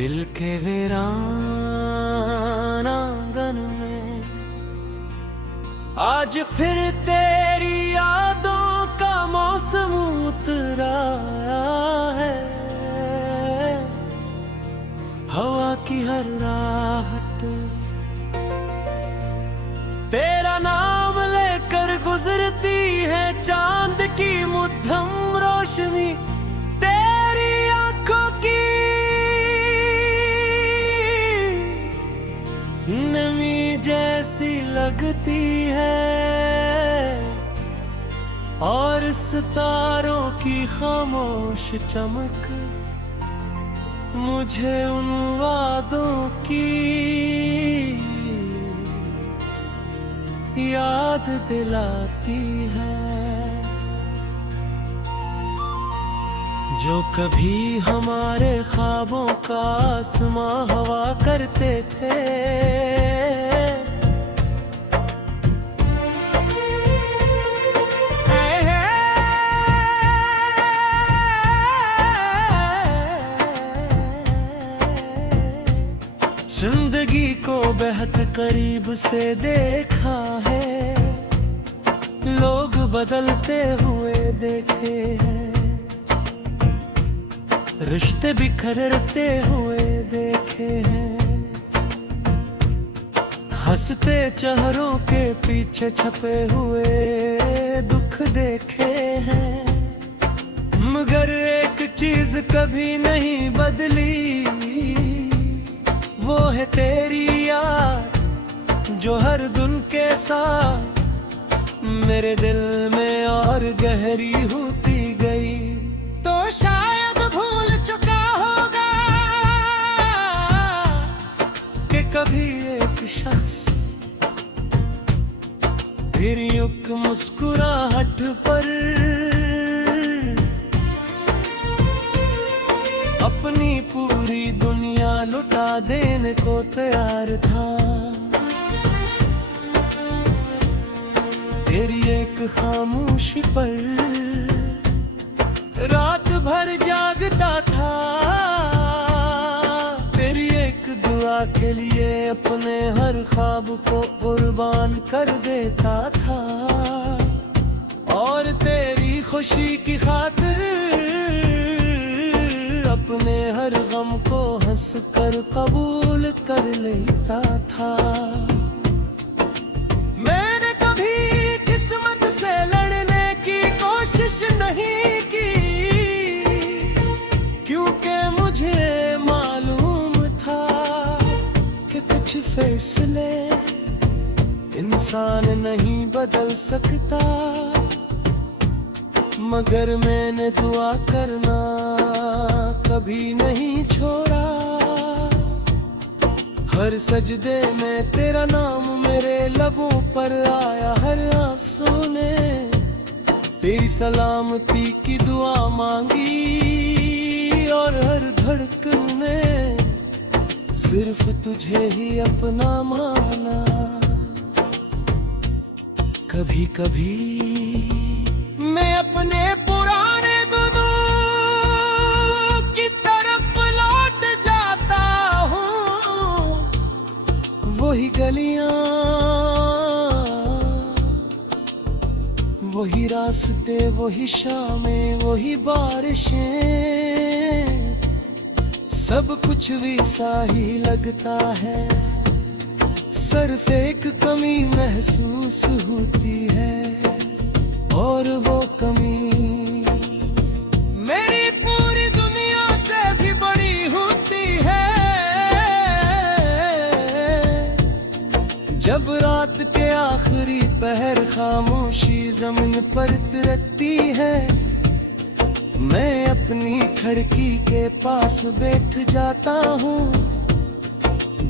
दिल के वीरान आंगन में आज फिर तेरी यादों का मौसम उतरा है। हवा की हर राहत तेरा नाम लेकर गुजरती है। चांद की मुद्दम रोशनी तेरी आंखों की नमी जैसी लगती है। और सितारों की खामोश चमक मुझे उन वादों की याद दिलाती है जो कभी हमारे ख्वाबों का आसमां हवा करते थे। जिंदगी को बेहद करीब से देखा है, लोग बदलते हुए देखे हैं, रिश्ते बिखरते हुए देखे हैं, हंसते चेहरों के पीछे छपे हुए दुख देखे हैं। मगर एक चीज कभी नहीं बदली, वो है तेरी याद जो हर दिन के साथ मेरे दिल में और गहरी होती गई। तो शायद भूल चुका होगा कि कभी एक शख्स फिर युग मुस्कुराहट पर अपनी पूरी दुनिया लुटा देने को तैयार था। तेरी एक खामोशी पर रात भर जागता था, तेरी एक दुआ के लिए अपने हर ख्वाब को कुर्बान कर देता था। और तेरी खुशी की खातिर अपने हर गम को हंस कर कबूल कर लेता था। मैंने कभी किस्मत से लड़ने की कोशिश नहीं की, क्योंकि मुझे मालूम था कि कुछ फैसले इंसान नहीं बदल सकता। मगर मैंने दुआ करना कभी नहीं छोड़ा, हर सजदे में तेरा नाम मेरे लबों पर आया, हर आंसू ने तेरी सलामती की दुआ मांगी, और हर धड़कन ने सिर्फ तुझे ही अपना माना। कभी कभी मैं अपने पुराने दिनों की तरफ लौट जाता हूँ, वही गलियां, वही रास्ते, वही शामें, वही बारिशें, सब कुछ वैसा ही लगता है। सिर्फ एक कमी महसूस होती है, और वो कमी मेरी पूरी दुनिया से भी बड़ी होती है। जब रात के आखिरी पहर खामोशी जमीन पर तिरकती है, मैं अपनी खिड़की के पास बैठ जाता हूँ,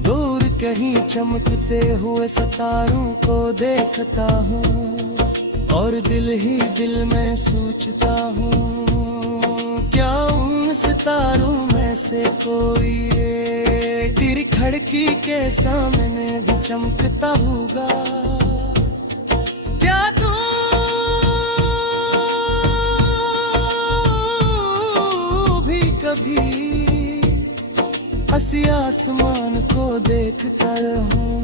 दूर कहीं चमकते हुए सितारों को देखता हूँ, और दिल ही दिल में सोचता हूँ क्या उन सितारों में से कोई तेरी खिड़की के सामने भी चमकता होगा। क्या तू भी कभी आसमान को देखता रहूं,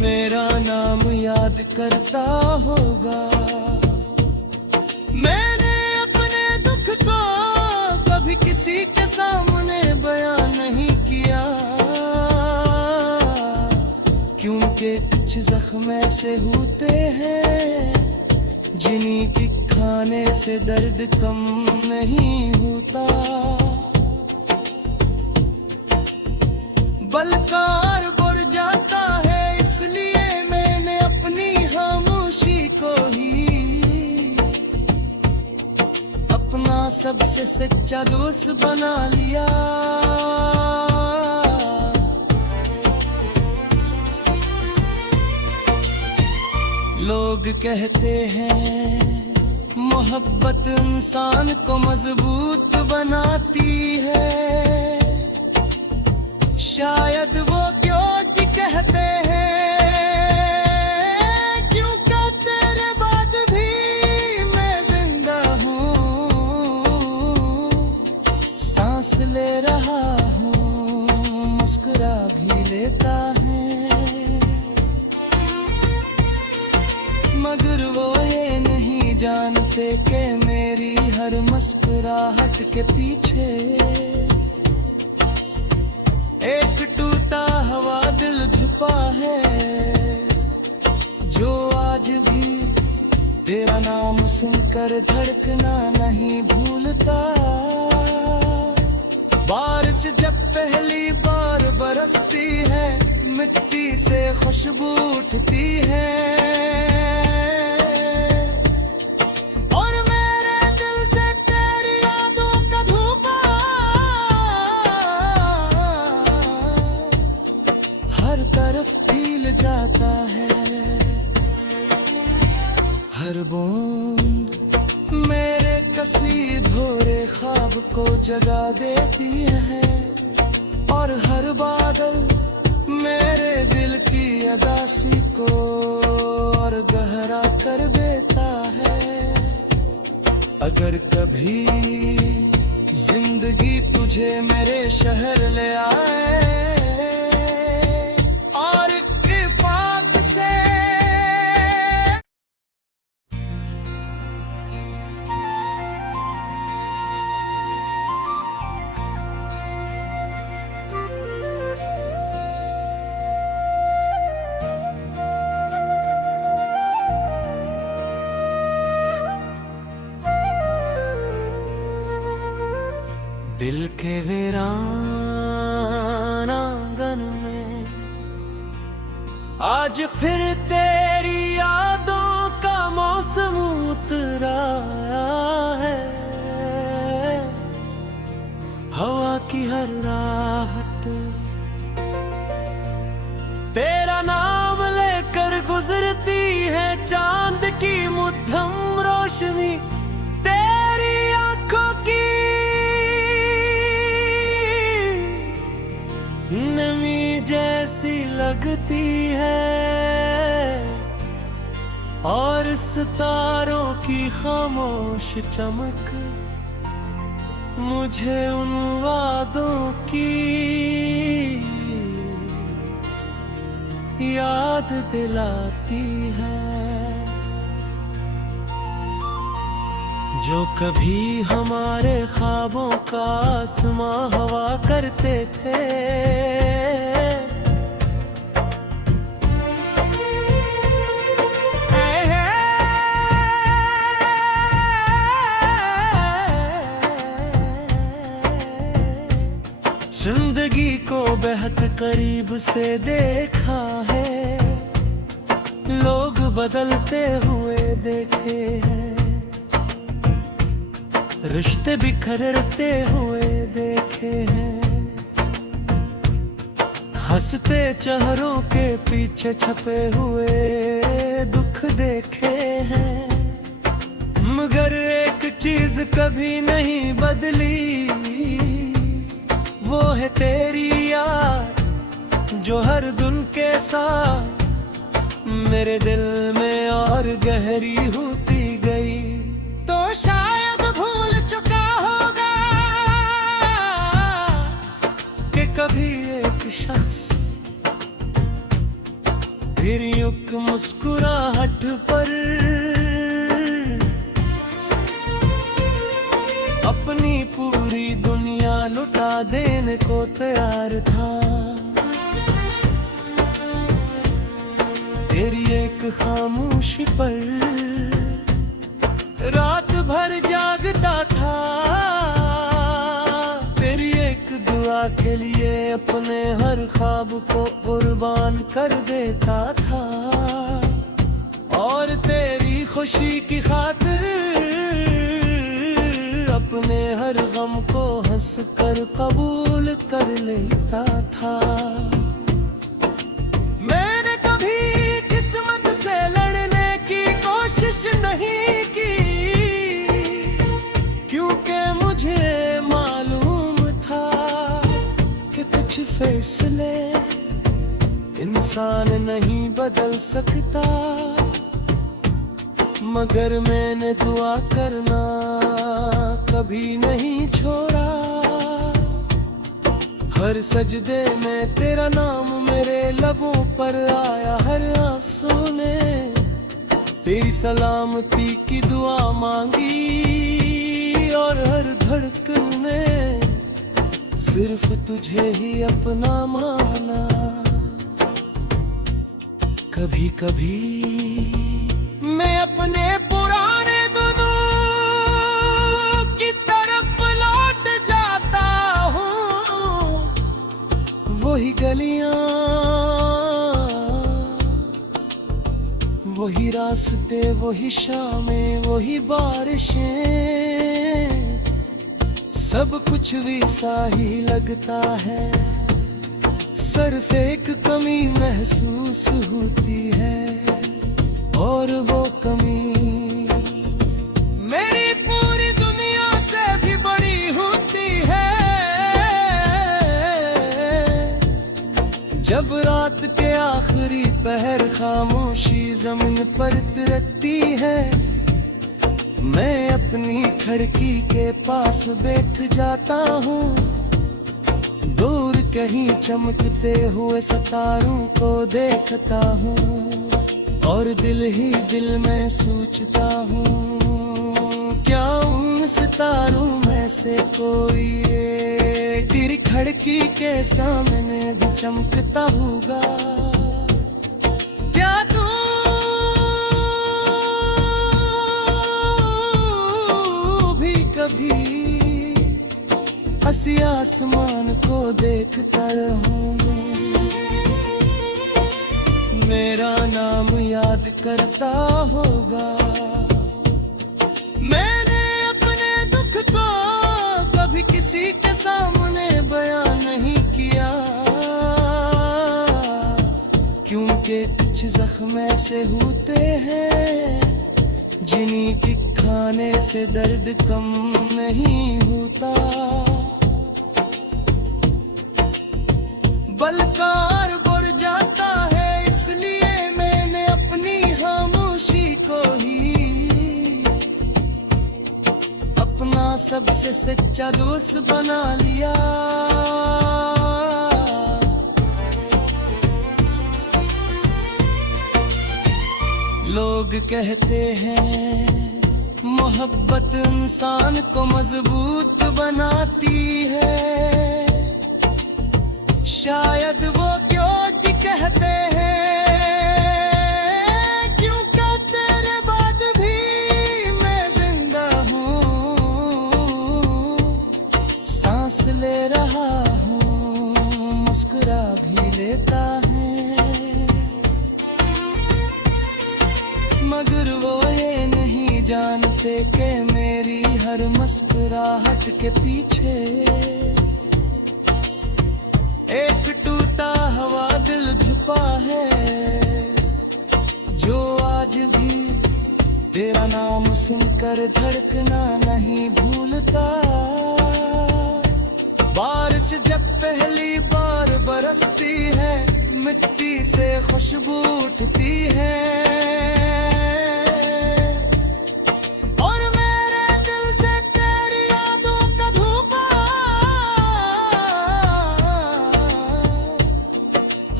मेरा नाम याद करता होगा। मैंने अपने दुख को कभी किसी के सामने बयां नहीं किया, क्योंकि कुछ जख्म ऐसे होते हैं जिन्हीं के खाने से दर्द कम नहीं होता। बल्कि और बढ़ जाता है, इसलिए मैंने अपनी खामोशी को ही अपना सबसे सच्चा दोस्त बना लिया। लोग कहते हैं मोहब्बत इंसान को मजबूत बनाती है, शायद वो क्यों की कहते हैं, क्योंकि तेरे बाद भी मैं जिंदा हूँ, सांस ले रहा हूँ, मुस्कुरा भी लेता है। मगर वो ये नहीं जानते कि मेरी हर मुस्कुराहट के पीछे एक टूटा हुआ दिल छुपा है, जो आज भी तेरा नाम सुनकर धड़कना नहीं भूलता। बारिश जब पहली बार बरसती है, मिट्टी से खुशबू उठती है, और मेरे दिल से तेरी यादों का धूपा हर तरफ फैल जाता है। हर बूंद मेरे कसी धोरे ख्वाब को जगा देती है, और हर बादल मेरे दिल की अदासी को और गहरा कर देता है। अगर कभी जिंदगी तुझे मेरे शहर ले आए और इत्तेफाक से दिल के वीरान आंगन में आज फिर तेरी यादों का मौसम उतरा है। हवा की हर राहत तेरा नाम लेकर गुजरती है, चांद की मुद्दम रोशनी तेरी आंखों की नमी जैसी लगती है, और सितारों की खामोश चमक मुझे उन वादों की याद दिलाती है, जो कभी हमारे ख्वाबों का आसमां हवा करते थे। जिंदगी को बेहद करीब से देखा है, लोग बदलते हुए देखे हैं, रिश्ते बिखरते हुए देखे हैं, हंसते चेहरों के पीछे छपे हुए दुख देखे हैं। मगर एक चीज कभी नहीं बदली, वो है तेरी याद, जो हर दिन के साथ मेरे दिल में और गहरी होती गई। तो शायद भूल चुका होगा एक मुस्कुराहट पर अपनी पूरी दुनिया लुटा देने को तैयार था। तेरी एक खामोशी पर रात भर जागता था। तेरी एक दुआ के लिए अपने हर ख्वाब को कुर्बान कर देता था। और तेरी खुशी की खातिर अपने हर गम को हंस कर कबूल कर लेता था। मैंने कभी किस्मत से लड़ने की कोशिश नहीं की, क्योंकि मुझे मालूम था कि कुछ फैसले इंसान नहीं बदल सकता। मगर मैंने दुआ करना कभी नहीं छोड़ा। हर सजदे में तेरा नाम मेरे लबों पर आया। हर आंसू ने तेरी सलामती की दुआ मांगी। और हर धड़कन ने सिर्फ तुझे ही अपना माना। कभी कभी मैं अपने पुराने दिनों की तरफ लौट जाता हूँ। वही गलियां, वही रास्ते, वही शामें, वही बारिशें, सब कुछ वैसा ही लगता है। सिर्फ एक कमी महसूस होती है, और वो कमी मेरी पूरी दुनिया से भी बड़ी होती है। जब रात के आखिरी पहर खामोशी जमीन पर तिरकती है, मैं अपनी खिड़की के पास बैठ जाता हूँ। दूर कहीं चमकते हुए सितारों को देखता हूँ, और दिल ही दिल में सोचता हूँ, क्या उन सितारों में से कोई तेरी खिड़की के सामने भी चमकता होगा। क्या तू भी कभी हंसी आसमान को देखता रहूं। मेरा नाम याद करता होगा। मैंने अपने दुख को कभी किसी के सामने बयान नहीं किया, क्योंकि कुछ जख्म ऐसे होते हैं जिन्हीं के खाने से दर्द कम नहीं होता। बलकार बढ़ जाता है, इसलिए मैंने अपनी खामोशी को ही अपना सबसे सच्चा दोस्त बना लिया। लोग कहते हैं मोहब्बत इंसान को मजबूत बनाती है। शायद वो क्यों कहते हैं, क्योंकि तेरे बाद भी मैं जिंदा हूँ, सांस ले रहा हूँ, मुस्कुरा भी लेता है। मगर वो ये नहीं जानते कि मेरी हर मुस्कुराहट के पीछे एक टूटा हुआ दिल छुपा है, जो आज भी तेरा नाम सुनकर धड़कना नहीं भूलता। बारिश जब पहली बार बरसती है, मिट्टी से खुशबू उठती है,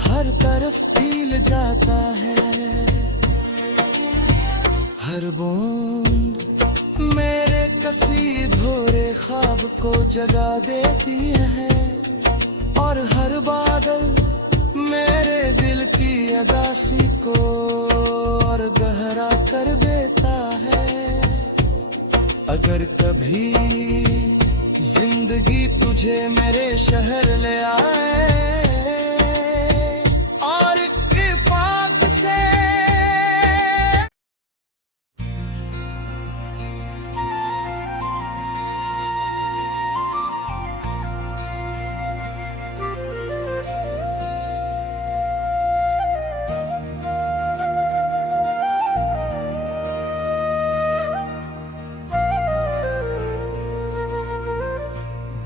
हर तरफ फैल जाता है। हर बूंद मेरे कसी भोरे ख्वाब को जगा देती है, और हर बादल मेरे दिल की अदासी को और गहरा कर देता है। अगर कभी जिंदगी तुझे मेरे शहर ले आए और इत्तेफाक से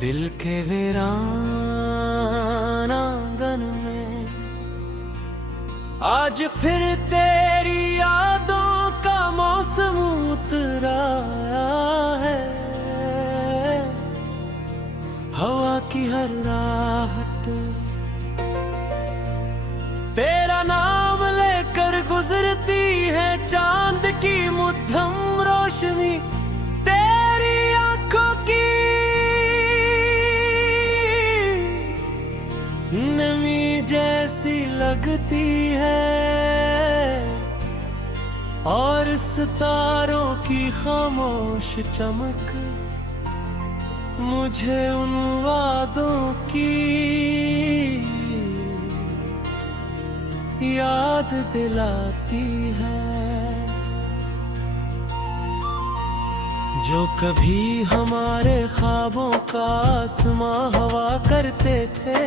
दिल के वीरान आंगन में आज फिर तेरी यादों का मौसम उतरा है। हवा की हर राहत तेरा नाम लेकर गुजरती है, चांद की मुद्दम रोशनी तेरी आंखों की नमी जैसी लगती है, और सितारों की खामोश चमक मुझे उन वादों की याद दिलाती है जो कभी हमारे ख्वाबों का आसमां हवा करते थे।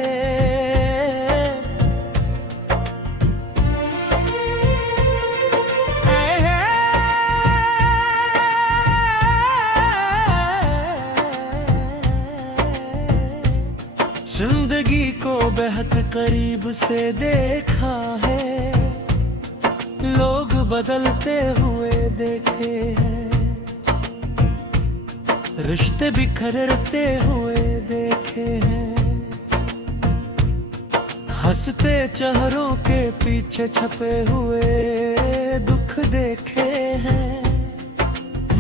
जिंदगी को बेहद करीब से देखा है, लोग बदलते हुए देखे हैं, रिश्ते बिखरते हुए देखे हैं, हंसते चेहरों के पीछे छपे हुए दुख देखे हैं,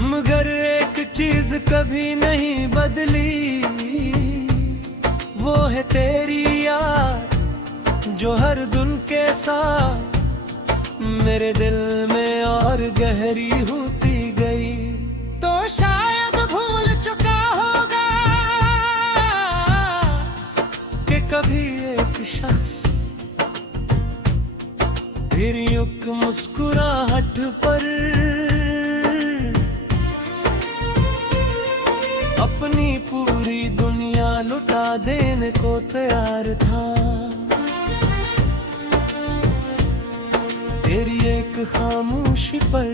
मगर एक चीज कभी नहीं बदली, वो है तेरी याद जो हर दिन के साथ मेरे दिल में और गहरी होती गई। तो शायद भूल चुका होगा कि कभी एक शख्स फिर युग मुस्कुराहट पर अपनी पूरी दुनिया लुटा देने को तैयार था। तेरी एक खामोशी पर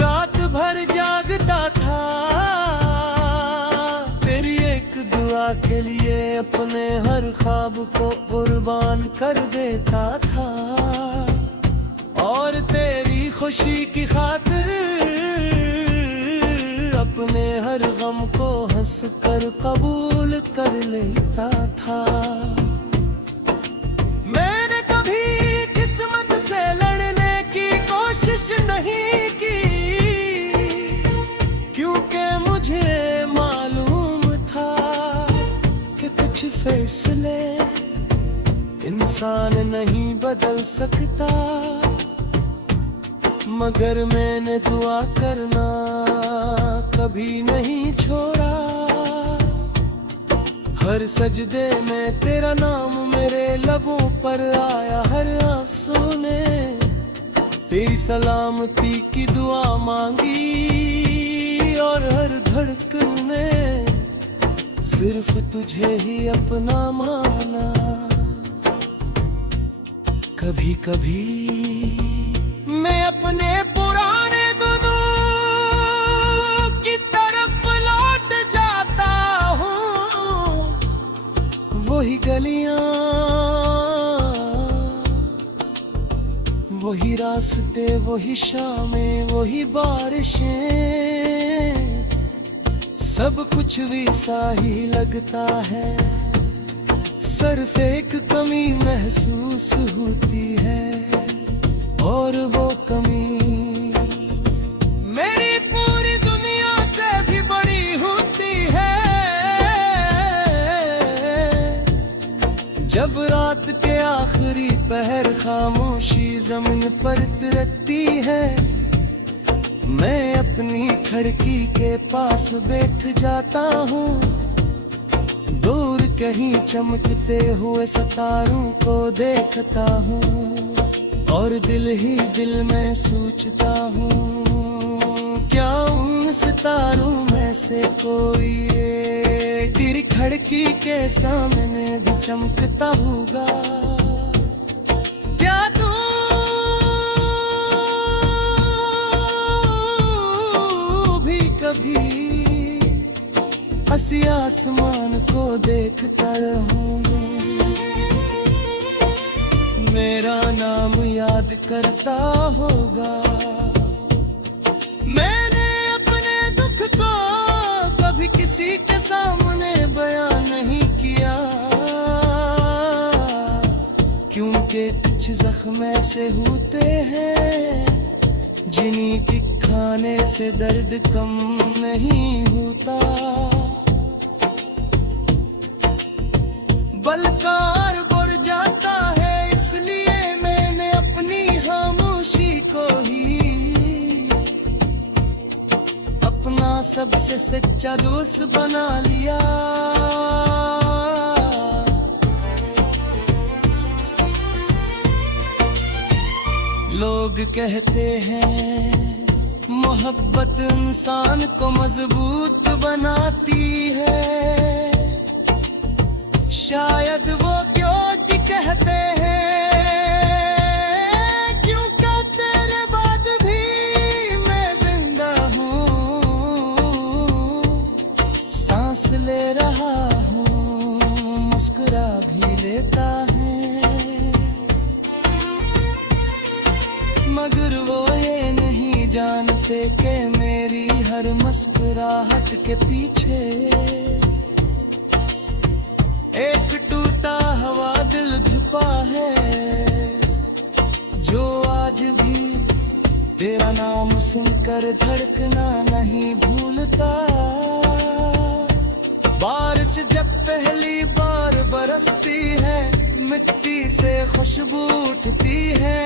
रात भर जागता था, तेरी एक दुआ के लिए अपने हर ख्वाब को कुर्बान कर देता था, और तेरी खुशी की खातिर अपने हर गम को हंस कर कबूल कर लेता था। मैंने कभी किस्मत से लड़ने की कोशिश नहीं की, क्योंकि मुझे मालूम था कि कुछ फैसले इंसान नहीं बदल सकता, मगर मैंने दुआ करना कभी नहीं छोड़ा। हर सजदे में तेरा नाम मेरे लबों पर आया, हर आंसू ने तेरी सलामती की दुआ मांगी, और हर धड़कन ने सिर्फ तुझे ही अपना माना। कभी कभी मैं अपने पुराने दिनों की तरफ लौट जाता हूँ, वही गलियां वही रास्ते वही शामें वही बारिशें, सब कुछ वैसा ही लगता है, सिर्फ एक कमी महसूस होती है, और वो कमी पहर खामोशी जमीन पर तिरकती है। मैं अपनी खिड़की के पास बैठ जाता हूँ, दूर कहीं चमकते हुए सितारों को देखता हूँ, और दिल ही दिल में सोचता हूँ, क्या उन सितारों में से कोई तेरी खिड़की के सामने भी चमकता होगा। क्या तू भी कभी हंसी आसमान को देखता रहूं, मेरा नाम याद करता होगा। मैंने अपने दुख को कभी किसी के सामने बयान नहीं किया, क्योंकि कुछ जख्म ऐसे होते हैं जिन्हीं के खाने से दर्द कम नहीं होता, बलकार बढ़ जाता है। इसलिए मैंने अपनी खामोशी को ही अपना सबसे सच्चा दोस्त बना लिया। लोग कहते हैं मोहब्बत इंसान को मजबूत बनाती है, शायद वो क्यों कहते हैं, क्योंकि तेरे बाद भी मैं जिंदा हूँ, सांस ले रहा हूँ, मुस्कुरा भी लेता है, मगर वो ये नहीं जानते कि मेरी हर मुस्कुराहट के पीछे एक टूटा हुआ दिल छुपा है, जो आज भी तेरा नाम सुनकर धड़कना नहीं भूलता। बारिश जब पहली बार बरसती है, मिट्टी से खुशबू उठती है,